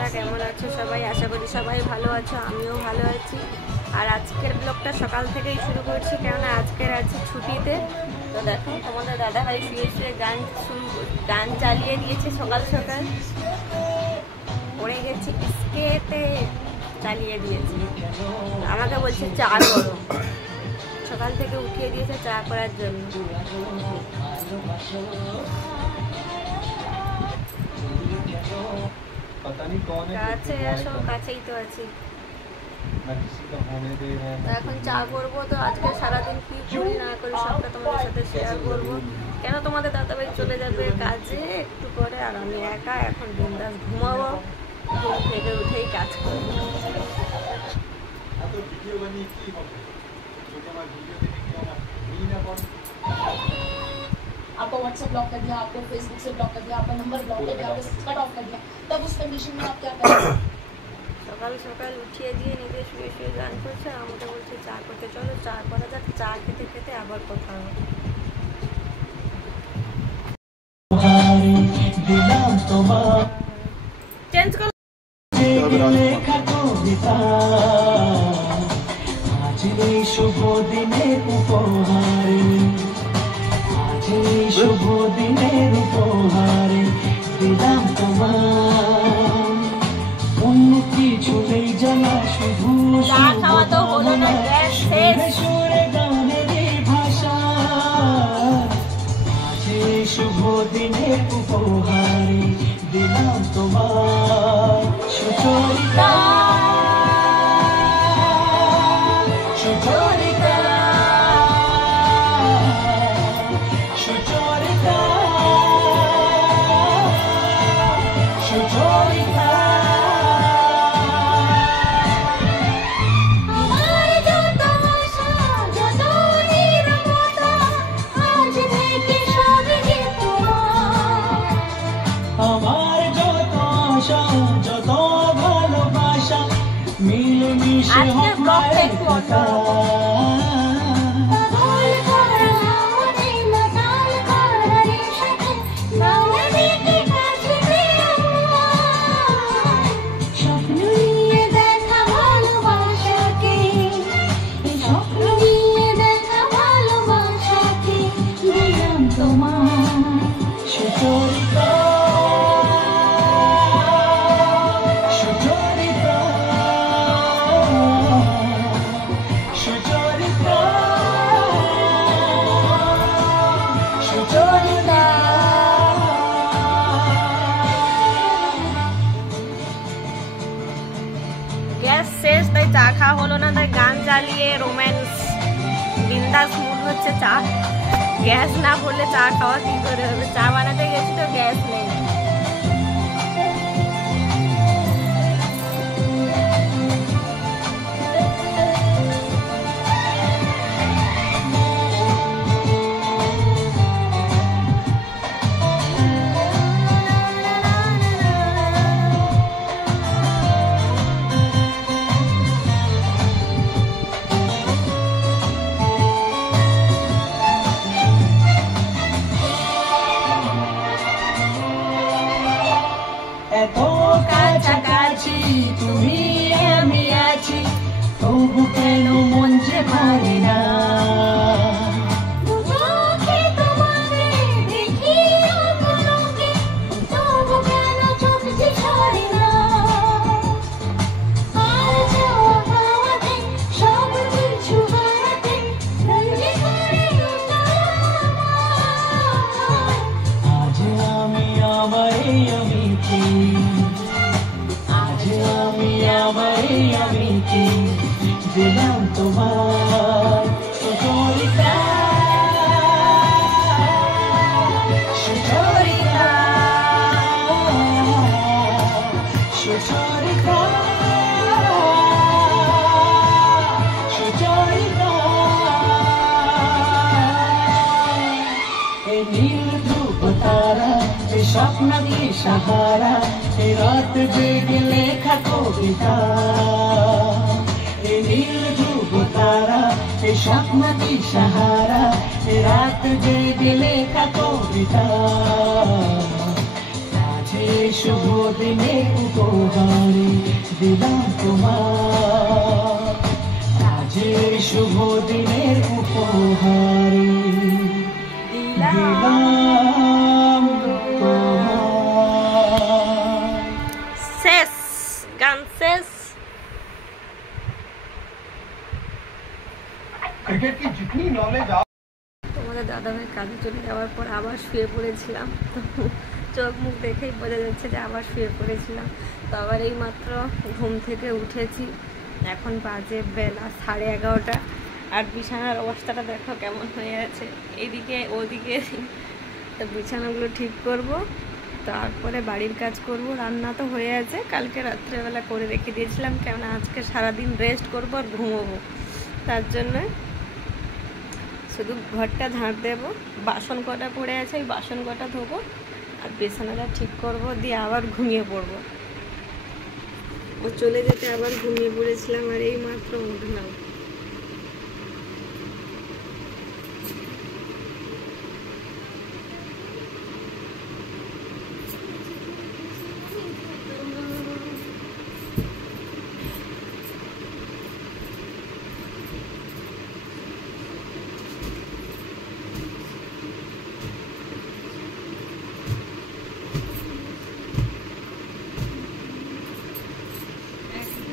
বন্ধুরা, কেমন আছো সবাই? আশা করি সবাই ভালো আছো, আমিও ভালো আছি। আর আজকের ব্লগটা সকাল থেকেই শুরু করছি, কেননা আজকের আছে ছুটিতে। তো দেখো, তোমাদের দাদাভাই শুয়ে শুয়ে গান চালিয়ে দিয়েছে। সকাল সকাল পড়ে গেছি স্কেটে, চালিয়ে দিয়েছি। আমাকে বলছে চা করো, সকাল থেকে উঠিয়ে দিয়েছে চা করার জন্য। কাছে আসো, কাছেই তো আছি। এখন চা করবো, তো আজকে সারাদিন কি করি না করি সবটা তোমাদের সাথে শেয়ার করবো। কেন তোমাদের দাদাভাই চলে যাবে কাজে একটু পরে, আর আমি একা এখন বিন্দাস ঘুমাবো। ঘুম থেকে উঠেই কাজ করবো। आपको व्हाट्सएप ब्लॉक कर दिया, आपको फेसबुक से ब्लॉक कर दिया, आपका नंबर ब्लॉक कर दिया, आपको कट ऑफ कर दिया, तब उस कंडीशन में आप क्या करेंगे? সকাল সকাল উঠিয়ে দিয়ে নিজে শুয়ে শুয়ে গান করছে, আমাকে বলছে চা করতে। চলো চা করা যাক, চা খেতে খেতে আবার কথা হবে। চেঞ্জ করো। আজ এই শুভ দিনের উপহারে, আজ এই শুভ দিনের উপহারে দিলাম তোমার। অন্য কিছু নেই জানা, শুধু সুরে গানেরই ভাষা। আজ এই শুভ দিনের উপহারে দিলাম তোমার সুচরিতা। আমার যত আশা, যত ভালোবাসা মিলেমিশে হোক মায়ের কথা। গ্যাস শেষ, তাই চা খাওয়া হলো না, তাই গান চালিয়ে রোম্যান্স বিন্দাস মুড হচ্ছে চা। গ্যাস না ভরলে চা খাওয়া কি করে হবে? চা বানাতে গেছি তো গ্যাস নেই। এত কাছাকাছি তুমি আমি আছি, তবু কেন মন যে পারে না। আজ আমি আমারই আমি কি, আজ আমি আমারই আমি কি দিলাম তোমার সুচরিতা। সুচরিতা, সুচরিতা, সুচরিতা। এই নীল ধ্রুব তারা, এই স্বপ্ন কি সাহারা, এই রাত জেগে লেখা কবিতা। এই নীল ধ্রুব তারা, এই স্বপ্ন কি সাহারা, এই রাত জেগে লেখা কবিতা। আজ এই শুভ দিনে উপহারে দিলাম তোমার, আজ এই শুভ দিনের উপহারে দিলাম তোমার। শেষ গান শেষ। क्रिकेट की जितनी नॉलेज आप তোমাদের দাদাভাই কাজে চলে যাওয়ার পর আবার শুয়ে পড়েছিলাম, তো চোখ মুখ দেখেই বোঝা যাচ্ছে যে আবার শুয়ে পড়েছিলাম। তো আবার এই মাত্র ঘুম থেকে উঠেছি, এখন বাজে বেলা 11:30, আর বিছানার অবস্থাটা দেখো কেমন হয়ে আছে, এদিকে ওদিকে। তো বিছানাগুলো ঠিক করব, তারপরে বাড়ির কাজ করব। রান্না তো হয়ে আছে, কালকে রাত্রেবেলা করে রেখে দিয়েছিলাম, কেননা আজকে সারাদিন রেস্ট করবো আর ঘুমোবো, তার জন্য শুধু ঘরটা ঝাঁট দেবো। বাসন কটা পড়ে আছে, ওই বাসন কটা ধোবো আর বিছানাটা ঠিক করব, দিয়ে আবার ঘুমিয়ে পড়বো। ও চলে যেতে আবার ঘুমিয়ে পড়েছিলাম, আর এই মাত্র উঠলাম।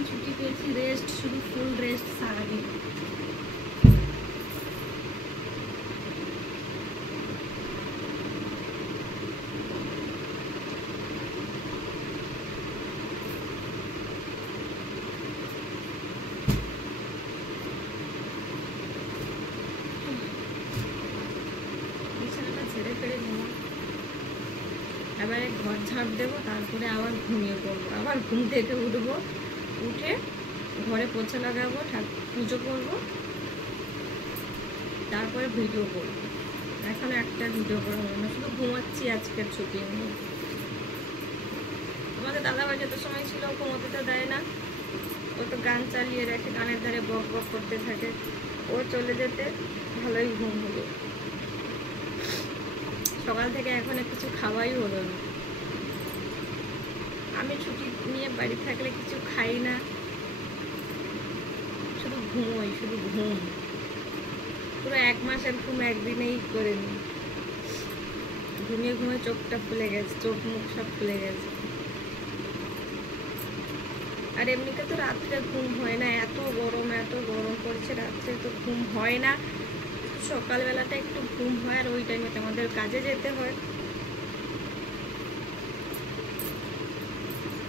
ছুটি পেয়েছি, রেস্ট, শুধু ফুল রেস্ট সারাদিন। বিছানাটা ছেড়ে ফেলে ঘুমা, এবারে ঘর ঝাঁট দেবো, তারপরে আবার ঘুমিয়ে পড়বো। আবার ঘুম থেকে উঠবো, উঠে ঘরে পোছা লাগাবো, পুজো করবো, তারপরে ভিডিও করবো। এখন একটা ভিডিও করা হবে না, শুধু ঘুমাচ্ছি আজকের ছুটি নিয়ে। তোমাদের দাদাভাই যত সময় ছিল ঘুমোতে তো দেয় না, ও তো গান চালিয়ে রাখে, গানের ধারে বক বক করতে থাকে। ও চলে যেতে ভালোই ঘুম হলো। সকাল থেকে এখন কিছু খাওয়াই হলো না। আমি ছুটি নিয়ে বাড়ি থাকলে কিছু খাই না, শুধু ঘুমোই, শুধু ঘুম। পুরো 1 মাসের ঘুম একদিনেই করে নিই। ঘুমিয়ে ঘুমিয়ে চোখটা ফুলে গেছে, চোখ মুখ সব ফুলে গেছে। আর এমনিতে তো রাত্রে ঘুম হয় না, এত গরম পড়ছে, রাত্রে তো ঘুম হয় না। সকালবেলাটা একটু ঘুম হয়, আর ওই টাইমে আমাদের কাজে যেতে হয়,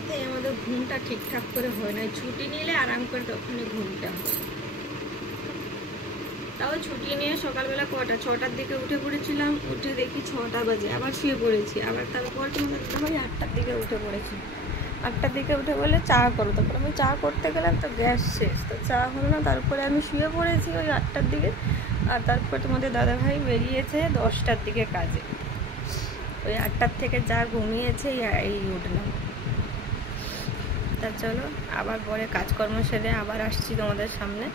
তাই আমাদের ঘুমটা ঠিকঠাক করে হয় না। ছুটি নিলে আরাম করে তখনই ঘুমটা হয়। তাও ছুটি নিয়ে সকালবেলা 6টার দিকে উঠে পড়েছিলাম, উঠে দেখি 6টা বাজে, আবার শুয়ে পড়েছি। আবার তারপর তোমাদের দাদাভাই 8টার দিকে উঠে পড়েছি। 8টার দিকে উঠে বলে চা করো, তারপর আমি চা করতে গেলাম, তো গ্যাস শেষ, তো চা হলো না। তারপরে আমি শুয়ে পড়েছি ওই 8টার দিকে। আর তারপর তোমাদের দাদাভাই বেরিয়েছে 10টার দিকে কাজে। ওই 8টার থেকে যা ঘুমিয়েছে এই উঠলাম। তা চলো আবার পরে কাজকর্ম সেরে আবার আসছি তোমাদের সামনে।